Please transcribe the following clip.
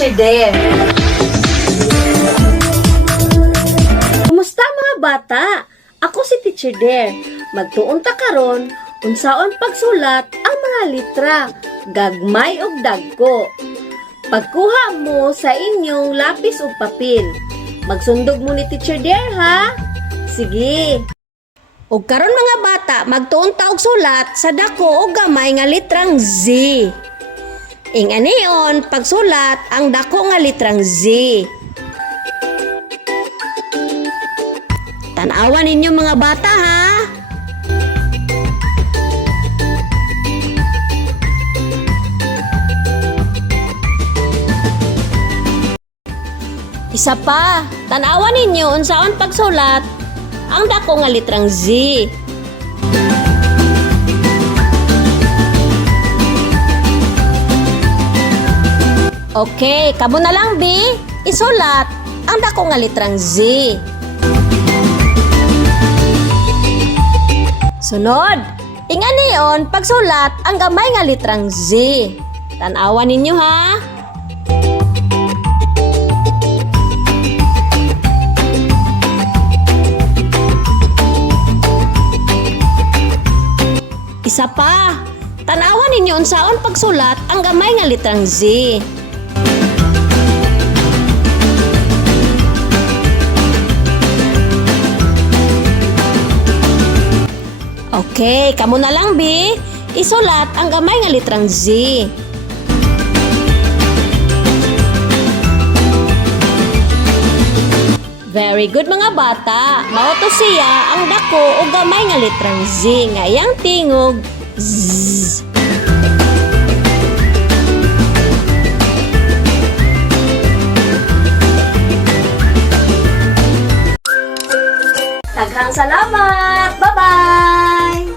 Teacher Dare. Kumusta mga bata? Ako si Teacher Dare. Magtuon ta karon unsaon pagsulat ang mga litra, gagmay ug dagko. Pagkuha mo sa inyong lapis ug papel. Magsundog mo ni Teacher Dare ha. Sige. Ug karon mga bata, magtuon ta og sulat sa dako ug gamay nga litrang Z. Ing anion pagsulat ang dako nga litrang Z. Tan-awan ninyo mga bata ha. Isa pa, tan-awan ninyo unsaon pagsulat ang dako nga litrang Z. Okay, kamo na lang B, isulat ang dako nga litrang Z. Sunod, ingani pagsulat ang gamay nga litrang Z. Tan-awan ninyo ha. Isa pa, tan-awan ninyo unsaon pagsulat ang gamay nga litrang Z. Okay, kamo na lang B, isulat ang gamay nga litrang Z. Very good mga bata. Mao to siya ang dako o gamay nga litrang Z nga iyang tingog Z. Daghang salamat. Bye-bye.